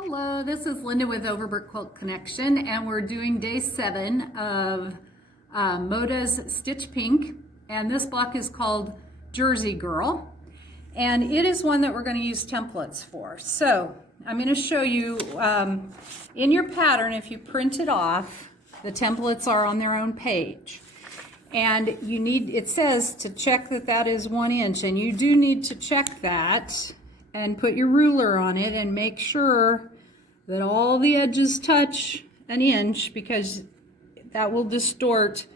Hello, this is Linda with Overbrook Quilt Connection, and we're doing day 7 of Moda's Stitch Pink, and this block is called Jersey Girl, and it is one that we're going to use templates for. So I'm going to show you in your pattern, if you print it off, the templates are on their own page. And you need, it says to check that that is 1 inch, and you do need to check that and put your ruler on it and make sure that all the edges touch 1 inch, because that will distort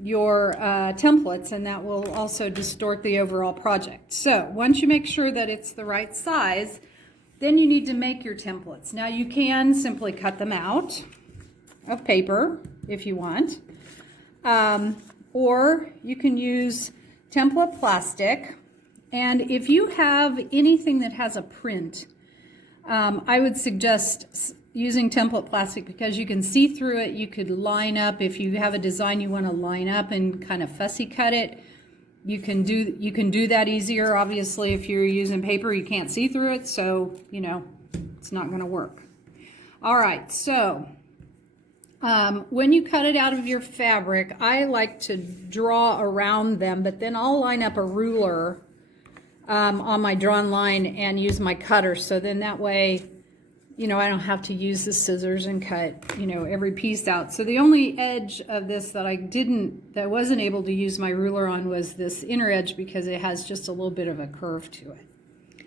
your templates, and that will also distort the overall project. So once you make sure that it's the right size, then you need to make your templates. Now you can simply cut them out of paper if you want, or you can use template plastic. And if you have anything that has a print, I would suggest using template plastic, because you can see through it. You could line up, if you have a design you want to line up and kind of fussy cut it, you can do that easier. Obviously, if you're using paper, you can't see through it, so you know it's not going to work. All right, so when you cut it out of your fabric, I like to draw around them, but then I'll line up a ruler on my drawn line and use my cutter, so then that way, you know, I don't have to use the scissors and cut, you know, every piece out. So the only edge of this that I wasn't able to use my ruler on was this inner edge, because it has just a little bit of a curve to it.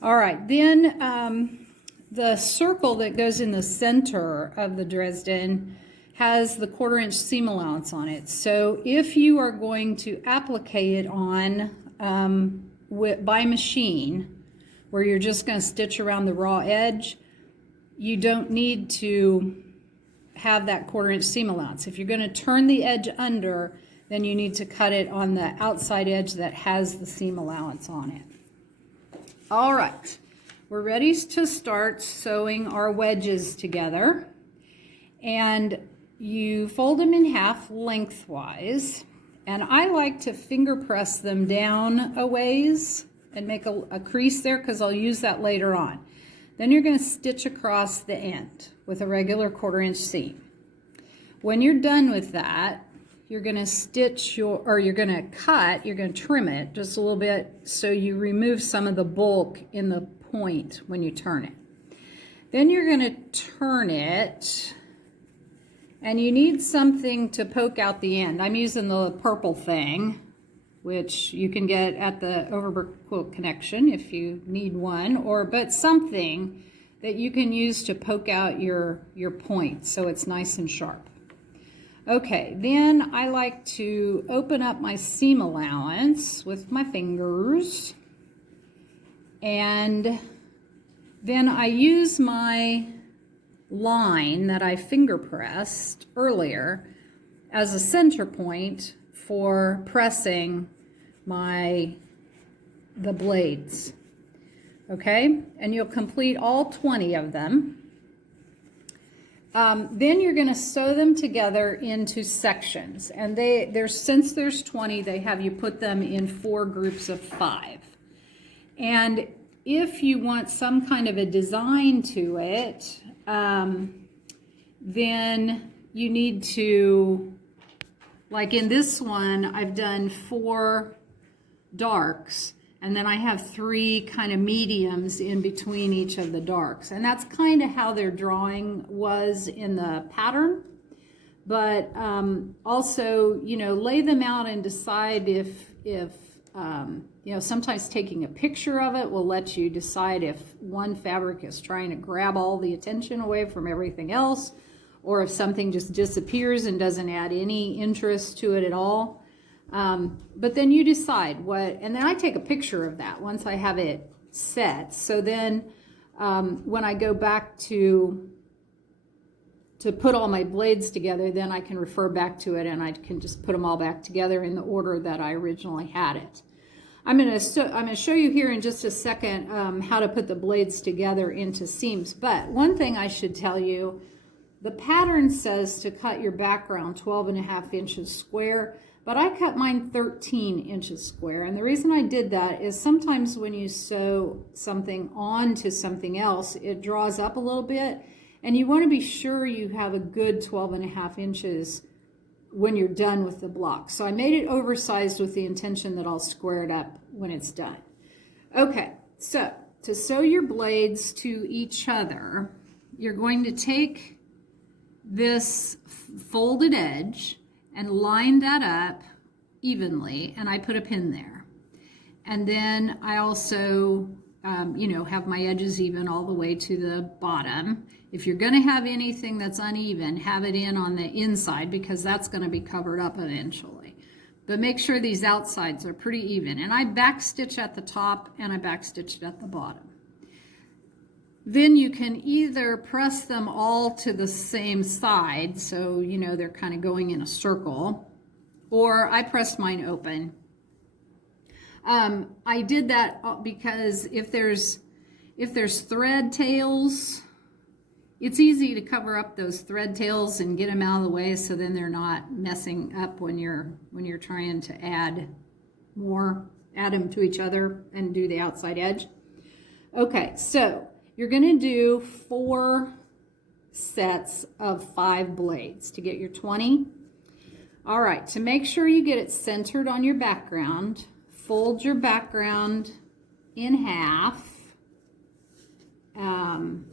All right, then the circle that goes in the center of the Dresden has the 1/4 inch seam allowance on it. So if you are going to applique it on by machine, where you're just going to stitch around the raw edge, you don't need to have that 1/4 inch seam allowance. If you're going to turn the edge under, then you need to cut it on the outside edge that has the seam allowance on it. All right, we're ready to start sewing our wedges together, and you fold them in half lengthwise. And I like to finger press them down a ways and make a crease there, because I'll use that later on. Then you're going to stitch across the end with a regular 1/4 inch seam. When you're done with that, you're going to you're going to trim it just a little bit, so you remove some of the bulk in the point when you turn it. Then you're going to turn it, and you need something to poke out the end. I'm using the purple thing, which you can get at the Overbrook Quilt Connection if you need one, but something that you can use to poke out your point so it's nice and sharp. Okay, then I like to open up my seam allowance with my fingers, and then I use my line that I finger pressed earlier as a center point for pressing the blades. Okay, and you'll complete all 20 of them. Then you're going to sew them together into sections, and since there's 20, they have you put them in 4 groups of 5. And if you want some kind of a design to it, then you need to, like in this one, I've done 4 darks, and then I have 3 kind of mediums in between each of the darks. And that's kind of how their drawing was in the pattern. But also, you know, lay them out and decide if you know, sometimes taking a picture of it will let you decide if one fabric is trying to grab all the attention away from everything else, or if something just disappears and doesn't add any interest to it at all. But then you decide what, and then I take a picture of that once I have it set. So then when I go back to put all my blades together, then I can refer back to it, and I can just put them all back together in the order that I originally had it. I'm going to show you here in just a second how to put the blades together into seams. But one thing I should tell you, the pattern says to cut your background 12.5 inches square, but I cut mine 13 inches square. And the reason I did that is sometimes when you sew something onto something else, it draws up a little bit, and you want to be sure you have a good 12.5 inches when you're done with the block. So I made it oversized with the intention that I'll square it up when it's done. Okay, so to sew your blades to each other, you're going to take this folded edge and line that up evenly, and I put a pin there. And then I also, have my edges even all the way to the bottom. If you're going to have anything that's uneven, have it in on the inside, because that's going to be covered up eventually. But make sure these outsides are pretty even. And I backstitch at the top and I backstitch at the bottom. Then you can either press them all to the same side, so they're kind of going in a circle, or I pressed mine open. I did that because if there's thread tails, it's easy to cover up those thread tails and get them out of the way, so then they're not messing up when you're trying to add them to each other and do the outside edge. Okay, so you're going to do 4 sets of 5 blades to get your 20. All right, to make sure you get it centered on your background, fold your background in half. And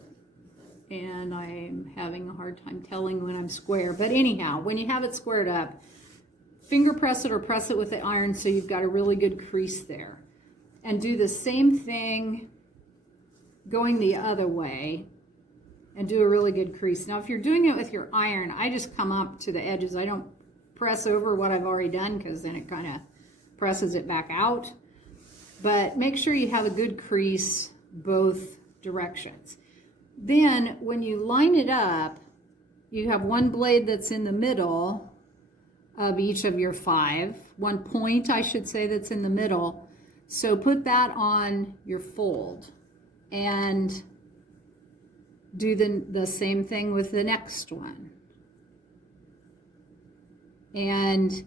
I'm having a hard time telling when I'm square. But anyhow, when you have it squared up, finger press it or press it with the iron so you've got a really good crease there. And do the same thing going the other way and do a really good crease. Now, if you're doing it with your iron, I just come up to the edges. I don't press over what I've already done, because then it kind of presses it back out. But make sure you have a good crease both directions. Then when you line it up, you have one blade that's in the middle of each of your 5, one point I should say that's in the middle. So put that on your fold and do the same thing with the next one. And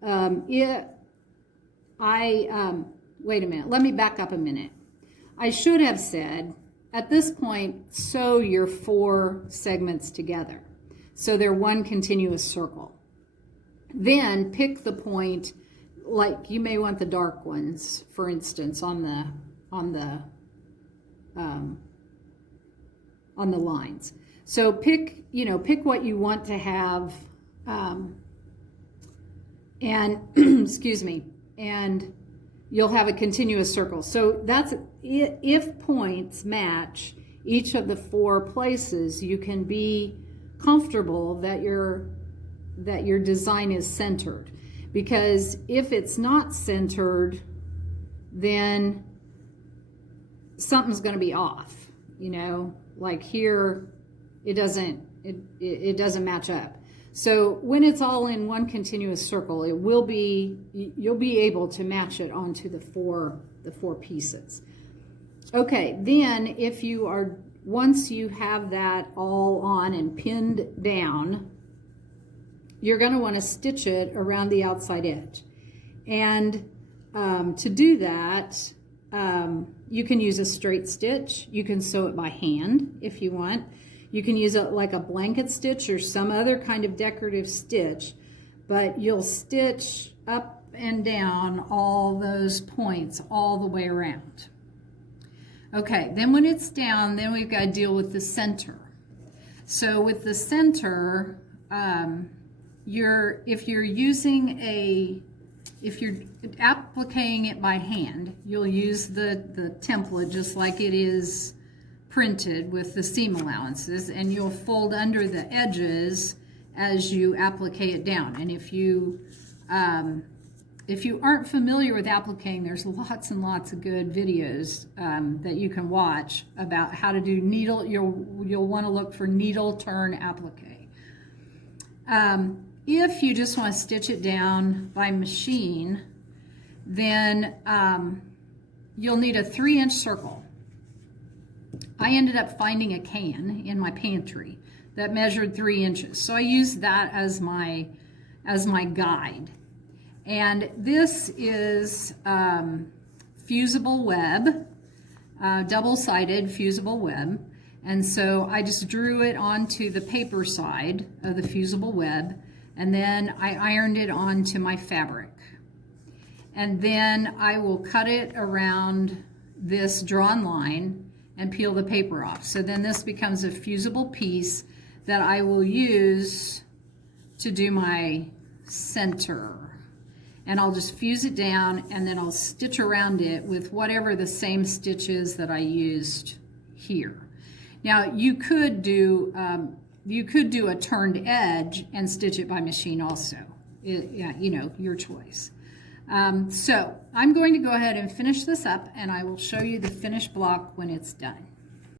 wait a minute, let me back up a minute. I should have said, at this point, sew your 4 segments together so they're one continuous circle. Then pick the point, like you may want the dark ones, for instance, on the lines. So pick what you want to have, and excuse me, and you'll have a continuous circle. So that's, if points match each of the 4 places, you can be comfortable that your design is centered. Because if it's not centered, then something's going to be off. Like here, it doesn't match up. So when it's all in one continuous circle, you'll be able to match it onto the four pieces. Okay, then once you have that all on and pinned down, you're going to want to stitch it around the outside edge. And to do that, you can use a straight stitch. You can sew it by hand if you want. You can use it like a blanket stitch or some other kind of decorative stitch, but you'll stitch up and down all those points all the way around. Okay, then when it's down, then we've got to deal with the center. So with the center, if you're appliquing it by hand, you'll use the template just like it is printed with the seam allowances, and you'll fold under the edges as you applique it down. And if you aren't familiar with appliquing, there's lots and lots of good videos that you can watch about how to do needle. You'll want to look for needle turn applique. If you just want to stitch it down by machine, then you'll need a 3-inch circle. I ended up finding a can in my pantry that measured 3 inches, so I used that as my guide. And this is fusible web, double-sided fusible web. And so I just drew it onto the paper side of the fusible web, and then I ironed it onto my fabric. And then I will cut it around this drawn line and peel the paper off. So then this becomes a fusible piece that I will use to do my center. And I'll just fuse it down, and then I'll stitch around it with whatever the same stitches that I used here. Now you could do a turned edge and stitch it by machine also. Yeah, you know, your choice. So I'm going to go ahead and finish this up, and I will show you the finished block when it's done.